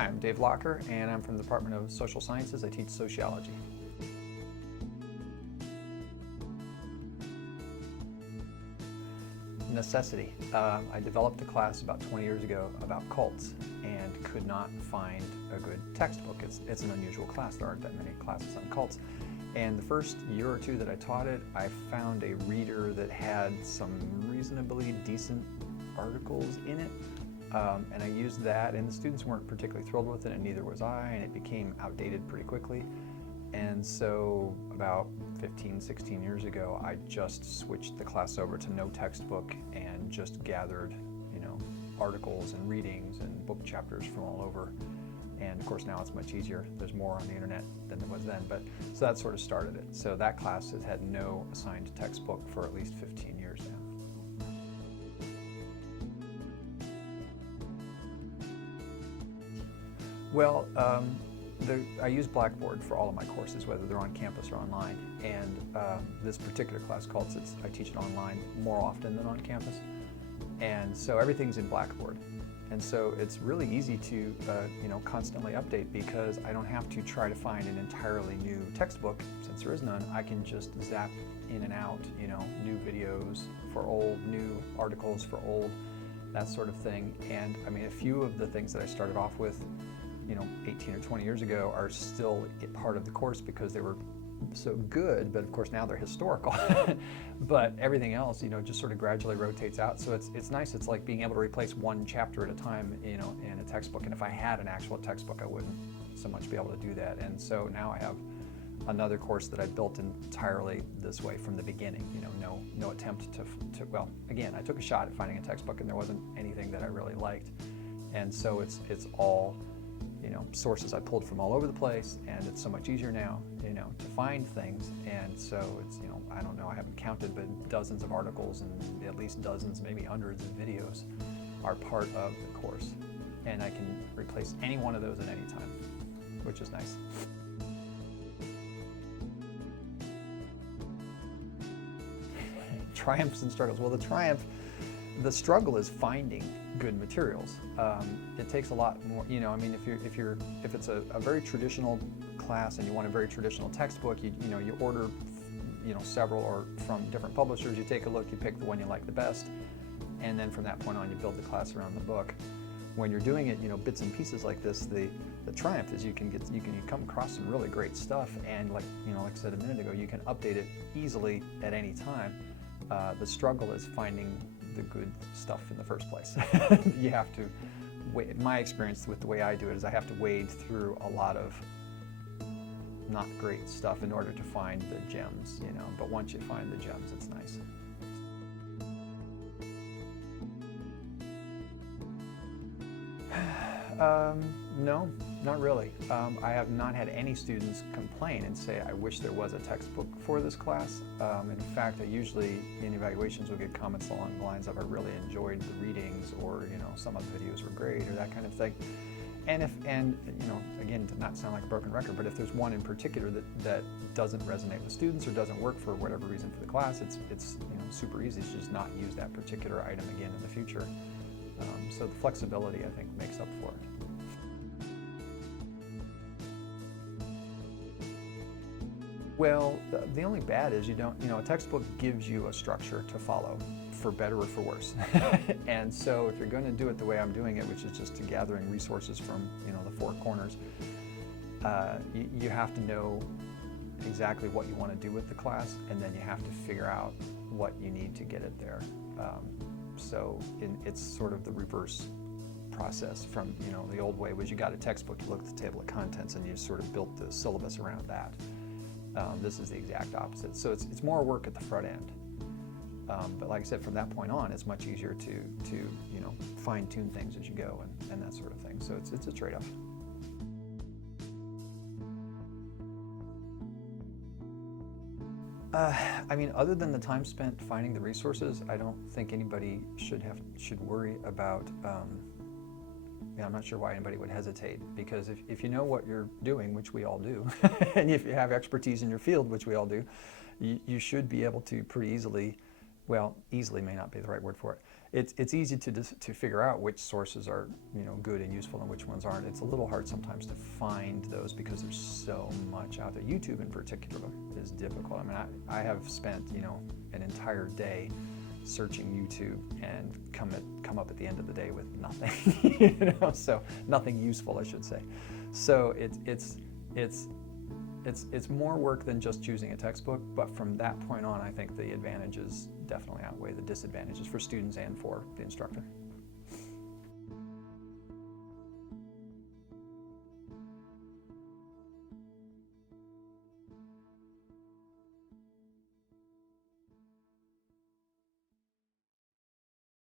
Hi, I'm Dr Locher, and I'm from the Department of Social Sciences. I teach sociology. Necessity. I developed a class about 20 years ago about cults and could not find a good textbook. It's an unusual class. There aren't that many classes on cults. And the first year or two that I taught it, I found a reader that had some reasonably decent articles in it. And I used that, and the students weren't particularly thrilled with it, and neither was I, and it became outdated pretty quickly. And so about 15, 16 years ago, I just switched the class over to no textbook and just gathered, articles and readings and book chapters from all over. And of course now it's much easier. There's more on the internet than there was then, so that sort of started it. So that class has had no assigned textbook for at least 15 years now. Well, I use Blackboard for all of my courses, whether they're on campus or online. And this particular class, cults, I teach it online more often than on campus. And so everything's in Blackboard. And so it's really easy to constantly update, because I don't have to try to find an entirely new textbook. Since there is none, I can just zap in and out, new videos for old, new articles for old, that sort of thing. And I mean, a few of the things that I started off with 18 or 20 years ago are still part of the course because they were so good, but of course now they're historical. But everything else, just sort of gradually rotates out. So it's nice. It's like being able to replace one chapter at a time, in a textbook. And if I had an actual textbook, I wouldn't so much be able to do that. And so now I have another course that I built entirely this way from the beginning. No attempt to well, again, I took a shot at finding a textbook, and there wasn't anything that I really liked. And so it's all sources I pulled from all over the place, and it's so much easier now, to find things. And so it's, I don't know, I haven't counted, but dozens of articles and at least dozens, maybe hundreds of videos are part of the course. And I can replace any one of those at any time, which is nice. Triumphs and struggles. Well, the struggle is finding good materials. It takes a lot more, if it's a very traditional class and you want a very traditional textbook, you order, several or from different publishers, you take a look, you pick the one you like the best, and then from that point on you build the class around the book. When you're doing it, bits and pieces like this, the triumph is you come across some really great stuff, and like I said a minute ago, you can update it easily at any time. The struggle is finding the good stuff in the first place. You have to wade. My experience with the way I do it is I have to wade through a lot of not great stuff in order to find the gems, but once you find the gems, it's nice. No, not really. I have not had any students complain and say, I wish there was a textbook for this class. In fact, I usually, in evaluations, will get comments along the lines of, I really enjoyed the readings, or, some of the videos were great, or that kind of thing. And again, to not sound like a broken record, but if there's one in particular that doesn't resonate with students or doesn't work for whatever reason for the class, it's super easy to just not use that particular item again in the future. So the flexibility, I think, makes up for it. Well, the only bad is a textbook gives you a structure to follow, for better or for worse. And so if you're going to do it the way I'm doing it, which is just gathering resources from, the four corners, you have to know exactly what you want to do with the class, and then you have to figure out what you need to get it there. So it's sort of the reverse process from, the old way was you got a textbook, you looked at the table of contents, and you sort of built the syllabus around that. This is the exact opposite. So it's more work at the front end. But like I said, from that point on, it's much easier to fine-tune things as you go and that sort of thing. So it's a trade-off. Other than the time spent finding the resources, I don't think anybody should worry about. I'm not sure why anybody would hesitate, because if you know what you're doing, which we all do, and if you have expertise in your field, which we all do, you should be able to pretty easily, well, easily may not be the right word for it, it's easy to figure out which sources are good and useful and which ones aren't. It's a little hard sometimes to find those because there's so much out there. YouTube in particular is difficult. I mean, I have spent an entire day searching YouTube and come up at the end of the day with nothing. So nothing useful, I should say. So it's more work than just choosing a textbook, but from that point on, I think the advantages definitely outweigh the disadvantages for students and for the instructor.